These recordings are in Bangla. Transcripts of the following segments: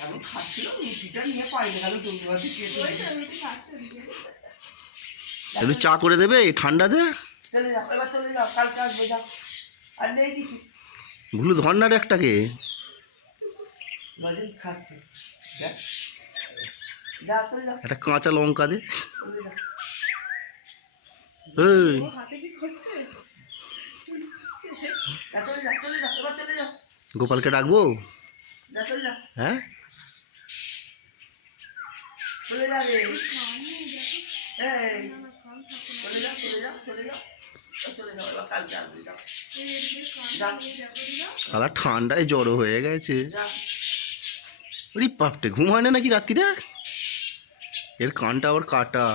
খাচ্ছিলাম? রুটিটা নিয়ে গেল। একটু চা করে দেবে ঠান্ডাতে? চলে যাও এবার চলে যাও কালকে আসবে যাও। আর নেই কিছু। ভুলু ধর্নার একটাকে। লজেন্স খাচ্ছে। যা চলে যাও। একটা কাঁচা লঙ্কা দে। এই। গোপালকে ডাকবো? যা চলে যাও। হ্যাঁ? চলে যাবে এই চলে যাও চলে যাও চলে যাও ঠান্ডায় জড়ো হয়ে গেছে। ওরে পাপটে ঘুম হয় না নাকি রাত্রিরে? এর কানটা আবার কাটা।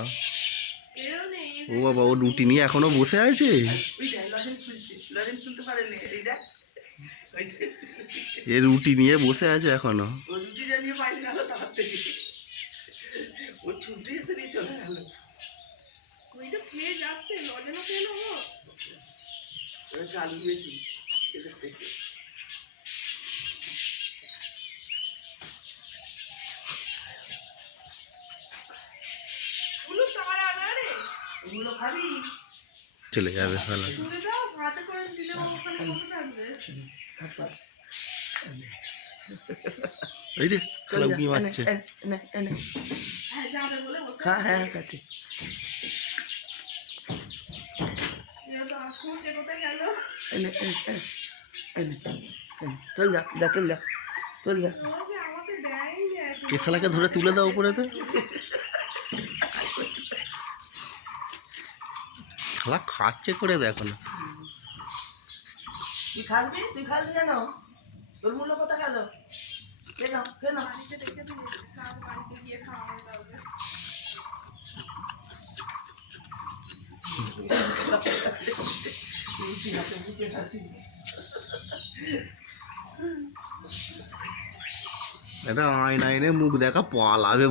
ও বাবা ও রুটি নিয়ে এখনও বসে আছে। এ রুটি নিয়ে বসে আছে এখনও। ও রুটিটা নিয়ে গেল তার থেকে ও ছুটে এসে নিয়ে চলে গেল। ওইটা খেয়ে যাচ্ছে লজেনও খেয়ে নেব। চালু বেশি এদের থেকে। চলে যাবে শালা। এই রে শালা মারছে হ্যাঁ হ্যাঁ কাছে এবার তো আসুন কে কোথায় গেল এনে এনে এনে এনে এনে। চল যা যা চল যা চল যা। ও যে আমাকে দেয়নি এখন কে শালাকে ধরে তুলে দাও উপরে তো শালা খাচ্ছে করে দেখো না তুই খাসবি তুই খাসবি কেন? তোর মূল্য কথা গেল? কে নাও কে নাও। বাড়িতে দেখে তুমি কার বাড়িতে গিয়ে খাওয়ানো যাবে রুটি হাতে বসে খাচ্ছি এটা আয়না এনে মুখ দেখা পালাবে।